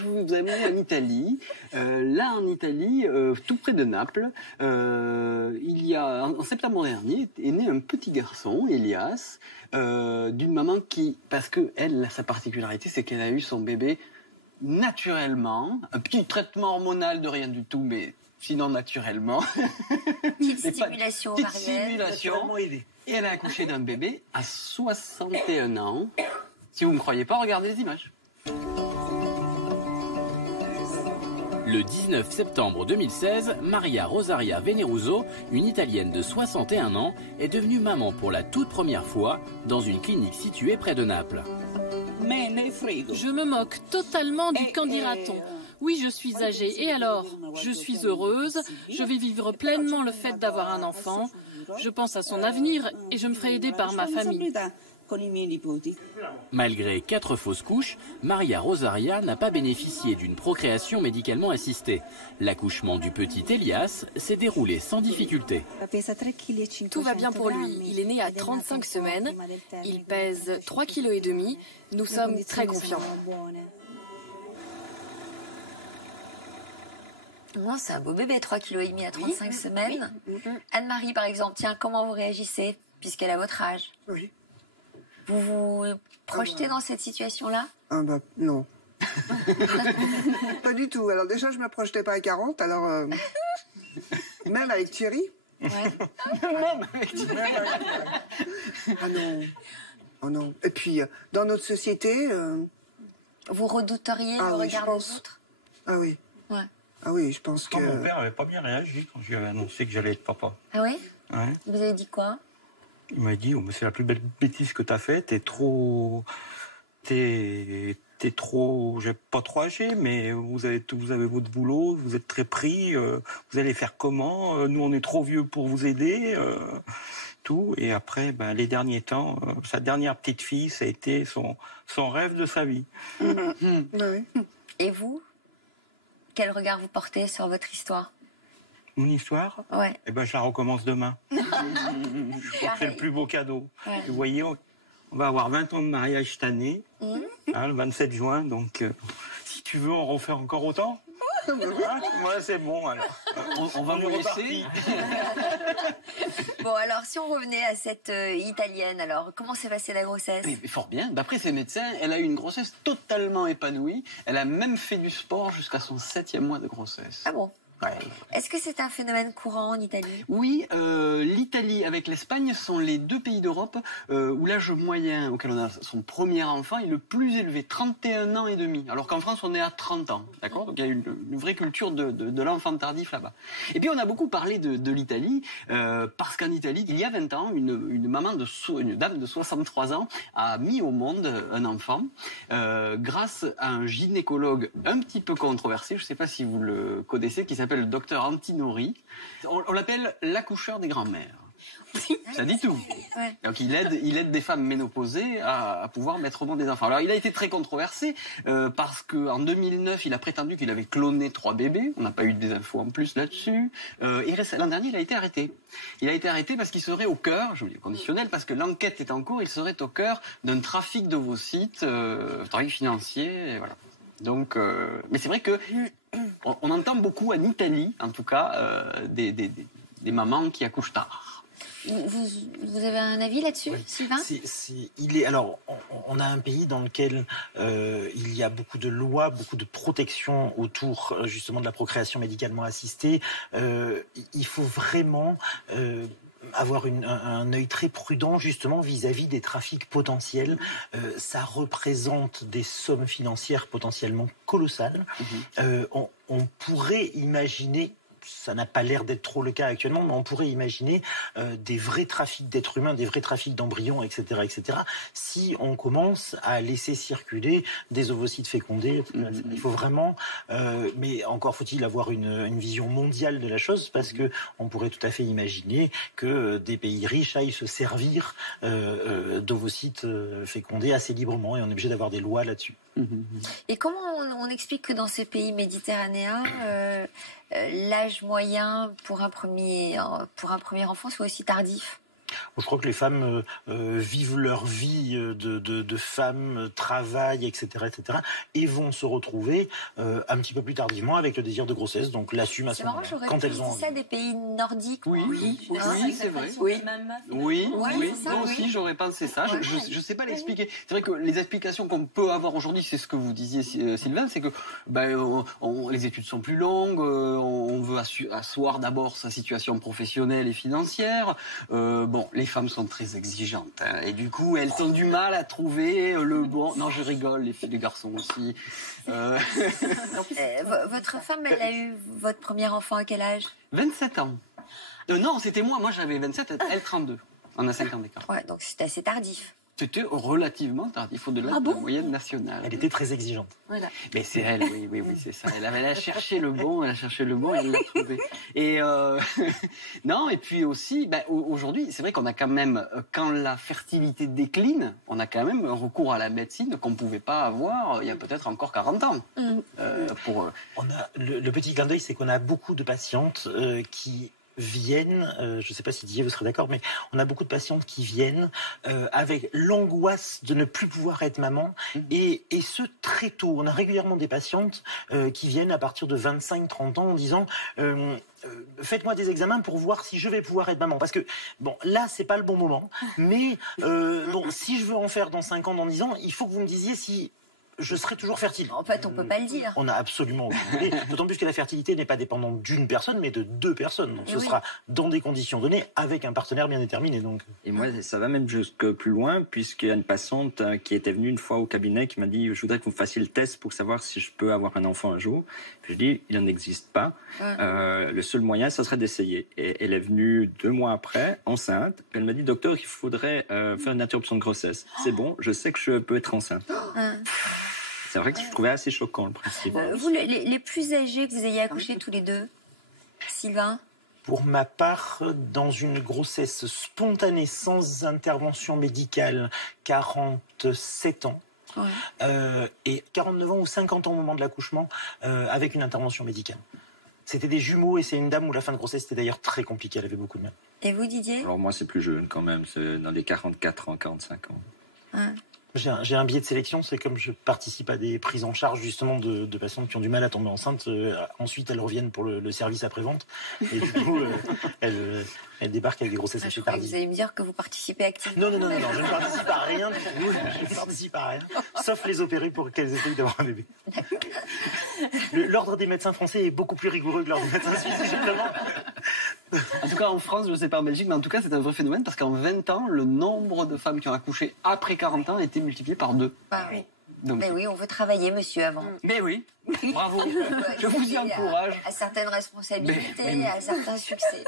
Je vous amène en Italie. Là, en Italie, tout près de Naples, il y a en septembre dernier est né un petit garçon, Elias, d'une maman qui, parce que elle, sa particularité, c'est qu'elle a eu son bébé naturellement, un petit traitement hormonal de rien du tout, mais sinon naturellement. Petite stimulation ovarienne. Petite stimulation. Et elle a accouché d'un bébé à 61 ans. Si vous ne me croyez pas, regardez les images. Le 19 septembre 2016, Maria Rosaria Veneruso, une Italienne de 61 ans, est devenue maman pour la toute première fois dans une clinique située près de Naples. Je me moque totalement du qu'en dira-t-on. Oui, je suis âgée. Et alors? Je suis heureuse. Je vais vivre pleinement le fait d'avoir un enfant. Je pense à son avenir et je me ferai aider par ma famille. Malgré 4 fausses couches, Maria Rosaria n'a pas bénéficié d'une procréation médicalement assistée. L'accouchement du petit Elias s'est déroulé sans difficulté. Tout va bien pour lui. Il est né à 35 semaines. Il pèse 3,5 kg. Nous sommes très confiants. Non, c'est un beau bébé, 3,5 kg à 35 semaines. Oui. Anne-Marie, par exemple, tiens, comment vous réagissez, puisqu'elle a votre âge? Oui. Vous vous projetez dans cette situation-là? Non. Pas du tout. Alors déjà, je ne me projetais pas à 40, alors... même avec Thierry. Ouais. Même avec Thierry. Ah non. Oh non. Et puis, dans notre société... Vous redouteriez le regard des autres? Ah oui. Ouais. Ah oui, je pense que... Mon père n'avait pas bien réagi quand je lui avais annoncé que j'allais être papa. Ah oui? Ouais. Vous avez dit quoi? Il m'a dit, c'est la plus belle bêtise que t'as faite, t'es trop, pas trop âgé, mais vous avez votre boulot, vous êtes très pris, vous allez faire comment? Nous, on est trop vieux pour vous aider, tout. Et après, les derniers temps, sa dernière petite fille, ça a été son rêve de sa vie. Oui. Et vous? Quel regard vous portez sur votre histoire? Mon histoire? Ouais. Eh ben, je la recommence demain. Je crois que c'est le plus beau cadeau. Ouais. Vous voyez, on va avoir 20 ans de mariage cette année, le 27 juin, donc si tu veux, on refait encore autant. Moi, c'est bon, alors. On va vous laisser. Bon, alors, si on revenait à cette Italienne, alors, comment s'est passée la grossesse? Mais fort bien. D'après ses médecins, elle a eu une grossesse totalement épanouie. Elle a même fait du sport jusqu'à son 7e mois de grossesse. Ah bon? Ouais. Est-ce que c'est un phénomène courant en Italie? Oui, l'Italie avec l'Espagne sont les deux pays d'Europe où l'âge moyen auquel on a son premier enfant est le plus élevé, 31 ans et demi. Alors qu'en France, on est à 30 ans. D'accord? Donc il y a une vraie culture de l'enfant tardif là-bas. Et puis on a beaucoup parlé de l'Italie parce qu'en Italie, il y a 20 ans, une dame de 63 ans a mis au monde un enfant grâce à un gynécologue un petit peu controversé, je ne sais pas si vous le connaissez, qui s'appelle le docteur Antinori. On l'appelle l'accoucheur des grands-mères. Ça dit tout. Ouais. Donc il aide des femmes ménopausées à pouvoir mettre au monde des enfants. Alors il a été très controversé parce qu'en 2009, il a prétendu qu'il avait cloné 3 bébés. On n'a pas eu des infos en plus là-dessus. Et l'an dernier, il a été arrêté. Il a été arrêté parce qu'il serait au cœur, je vous dis conditionnel, parce que l'enquête est en cours, il serait au cœur d'un trafic d'ovocytes, trafic financier, et voilà. Donc, mais c'est vrai que on entend beaucoup en Italie, en tout cas, des mamans qui accouchent tard. Vous avez un avis là-dessus, Sylvain? Alors, on a un pays dans lequel il y a beaucoup de lois, beaucoup de protections autour justement de la procréation médicalement assistée. Il faut vraiment avoir un œil très prudent justement vis-à-vis des trafics potentiels. Ça représente des sommes financières potentiellement colossales. On pourrait imaginer, ça n'a pas l'air d'être trop le cas actuellement, mais on pourrait imaginer des vrais trafics d'êtres humains, des vrais trafics d'embryons, etc., si on commence à laisser circuler des ovocytes fécondés. Il faut vraiment, mais encore faut-il avoir une vision mondiale de la chose, parce que on pourrait tout à fait imaginer que des pays riches aillent se servir d'ovocytes fécondés assez librement, et on est obligé d'avoir des lois là-dessus. Et comment on explique que dans ces pays méditerranéens, l'âge moyen pour un premier enfant soit aussi tardif? Je crois que les femmes vivent leur vie de femmes, travaillent, etc., et vont se retrouver un petit peu plus tardivement avec le désir de grossesse, donc l'assument à ce moment-là. C'est marrant, quand j'aurais elles ont dit ça des pays nordiques. Oui, c'est vrai. Oui, Moi aussi j'aurais pensé ça. Je sais pas l'expliquer. C'est vrai que les explications qu'on peut avoir aujourd'hui, c'est ce que vous disiez, Sylvain, c'est que les études sont plus longues, on veut asseoir d'abord sa situation professionnelle et financière. Les femmes sont très exigeantes, hein, et du coup elles ont du mal à trouver le bon. Non, je rigole, les garçons aussi. Votre femme, elle a eu votre premier enfant à quel âge? 27 ans. Non, c'était moi. Moi, j'avais 27, elle 32. On a 5 ans d'écart. Ouais, donc c'était assez tardif. C'était relativement tardif, au-delà de la moyenne nationale. Elle était très exigeante. Voilà. Mais c'est elle, oui, c'est ça. Elle a cherché le bon, et elle l'a trouvé. Et non, et puis aussi, aujourd'hui, c'est vrai qu'on a quand même, quand la fertilité décline, on a quand même un recours à la médecine qu'on ne pouvait pas avoir il y a peut-être encore 40 ans. On a le petit clin d'œil, c'est qu'on a beaucoup de patientes qui viennent, je ne sais pas si Didier vous serez d'accord, mais on a beaucoup de patientes qui viennent avec l'angoisse de ne plus pouvoir être maman, et ce très tôt. On a régulièrement des patientes qui viennent à partir de 25-30 ans en disant faites-moi des examens pour voir si je vais pouvoir être maman. Parce que, là, c'est pas le bon moment, mais si je veux en faire dans 5 ans, dans 10 ans, il faut que vous me disiez si je serai toujours fertile. En fait, on peut pas le dire. On a absolument aucune idée. D'autant plus que la fertilité n'est pas dépendante d'une personne, mais de 2 personnes. Donc ce sera dans des conditions données, avec un partenaire bien déterminé. Donc. Et moi, ça va même jusque plus loin, puisqu'il y a une patiente qui était venue une fois au cabinet qui m'a dit « Je voudrais que vous fassiez le test pour savoir si je peux avoir un enfant un jour. » Puis je dis « Il n'en existe pas. Le seul moyen, ça serait d'essayer. » Et elle est venue 2 mois après, enceinte. Elle m'a dit « Docteur, il faudrait faire une interruption de grossesse. » C'est bon, je sais que je peux être enceinte. C'est vrai que je trouvais assez choquant le principe. Vous, les plus âgés que vous ayez accouché tous les deux, Sylvain? Pour ma part, dans une grossesse spontanée sans intervention médicale, 47 ans. Et 49 ans ou 50 ans au moment de l'accouchement, avec une intervention médicale. C'était des jumeaux, et c'est une dame où la fin de grossesse était d'ailleurs très compliquée, elle avait beaucoup de mal. Et vous, Didier? Alors moi, c'est plus jeune quand même, c'est dans les 44 ans, 45 ans. J'ai un biais de sélection, c'est comme je participe à des prises en charge justement de patientes qui ont du mal à tomber enceinte. Ensuite, elles reviennent pour le service après-vente. Et du coup, elles débarquent avec des grossesses assez tardives. Vous allez me dire que vous participez activement. Non, je ne participe à rien. Je ne participe à rien. Sauf les opérer pour qu'elles essayent d'avoir un bébé. L'ordre des médecins français est beaucoup plus rigoureux que l'ordre des médecins suisses, justement. En tout cas, en France, je ne sais pas en Belgique, mais en tout cas, c'est un vrai phénomène parce qu'en 20 ans, le nombre de femmes qui ont accouché après 40 ans a été multiplié par 2. Donc, mais oui, on veut travailler, monsieur, avant. Mais oui, bravo. Je vous y encourage. À certaines responsabilités, à certains succès.